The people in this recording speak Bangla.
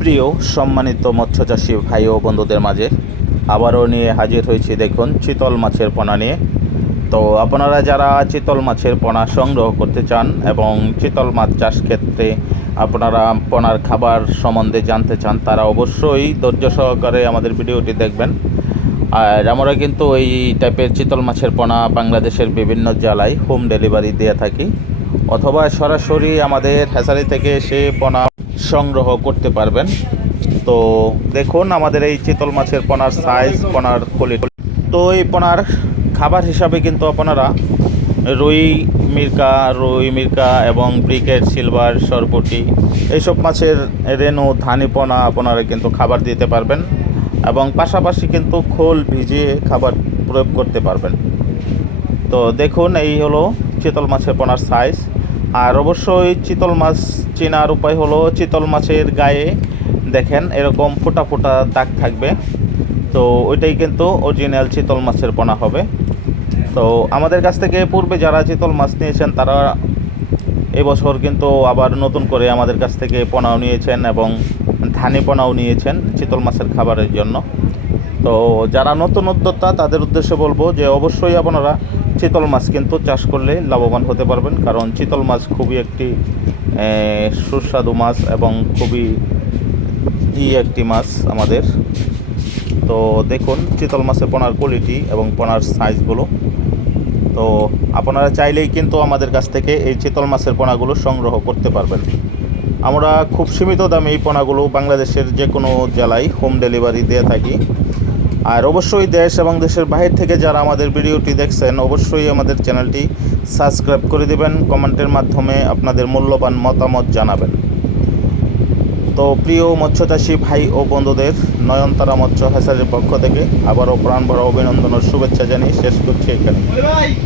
প্রিয় সম্মানিত মৎস্যচাষী ভাই ও বন্ধুদের মাঝে আবারও নিয়ে হাজির হয়েছি দেখুন চিতল মাছের পোনা নিয়ে তো আপনারা যারা চিতল মাছের পোনা সংগ্রহ করতে চান এবং চিতল মাছ চাষ ক্ষেত্রে আপনারা পোনার খাবার সম্বন্ধে জানতে চান তারা অবশ্যই ধৈর্য সহকারে আমাদের ভিডিওটি দেখবেন আর আমরা কিন্তু এই টাইপের চিতল মাছের পোনা বাংলাদেশের বিভিন্ন জেলায় হোম ডেলিভারি দিয়ে থাকি অথবা সরাসরি আমাদের হ্যাচারি থেকে এসে পোনা সংগ্রহ করতে পারবেন তো দেখুন আমাদের এই চিতল মাছের পনার সাইজ পোনার কোয়ালিটি তো এই পোনার খাবার হিসাবে কিন্তু আপনারা রুই মির্কা রুই মির্কা এবং ব্রিকেট সিলভার সরপটি এইসব মাছের রেণু ধানিপনা আপনারা কিন্তু খাবার দিতে পারবেন এবং পাশাপাশি কিন্তু খোল ভিজিয়ে খাবার প্রয়োগ করতে পারবেন তো দেখুন এই হলো চিতল মাছের পোনার সাইজ আর অবশ্যই চিতল মাছ চেনার উপায় হলো চিতল মাছের গায়ে দেখেন এরকম ফোটা ফোটা দাগ থাকবে তো ওইটাই কিন্তু অরিজিনাল চিতল মাছের পোনা হবে তো আমাদের কাছ থেকে পূর্বে যারা চিতল মাছ নিয়েছেন তারা এবছর কিন্তু আবার নতুন করে আমাদের কাছ থেকে পোনাও নিয়েছেন এবং ধানি পোনাও নিয়েছেন চিতল মাছের খাবারের জন্য তো যারা নতুন উদ্যোক্তা তাদের উদ্দেশ্যে বলবো যে অবশ্যই আপনারা চিতল মাছ কিন্তু চাষ করলে লাভবান হতে পারবেন কারণ চিতল মাছ খুবই একটি সুস্বাদু মাছ এবং খুবই ই একটি মাছ আমাদের তো দেখুন চিতল মাছের পোনার কোয়ালিটি এবং পোনার সাইজগুলো তো আপনারা চাইলেই কিন্তু আমাদের কাছ থেকে এই চিতল মাছের পোনাগুলো সংগ্রহ করতে পারবেন আমরা খুব সীমিত দামে এই পোনাগুলো বাংলাদেশের যে কোনো জেলায় হোম ডেলিভারি দিয়ে থাকি আর অবশ্যই দেশ এবং দেশের বাহির থেকে যারা আমাদের ভিডিওটি দেখছেন অবশ্যই আমাদের চ্যানেলটি সাবস্ক্রাইব করে দেবেন কমেন্টের মাধ্যমে আপনাদের মূল্যবান মতামত জানাবেন তো প্রিয় মৎস্যচাষী ভাই ও বন্ধুদের নয়নতারা মৎস্য হেসারের পক্ষ থেকে আবারও প্রাণভরা অভিনন্দন ও শুভেচ্ছা জানিয়ে শেষ করছি এখানে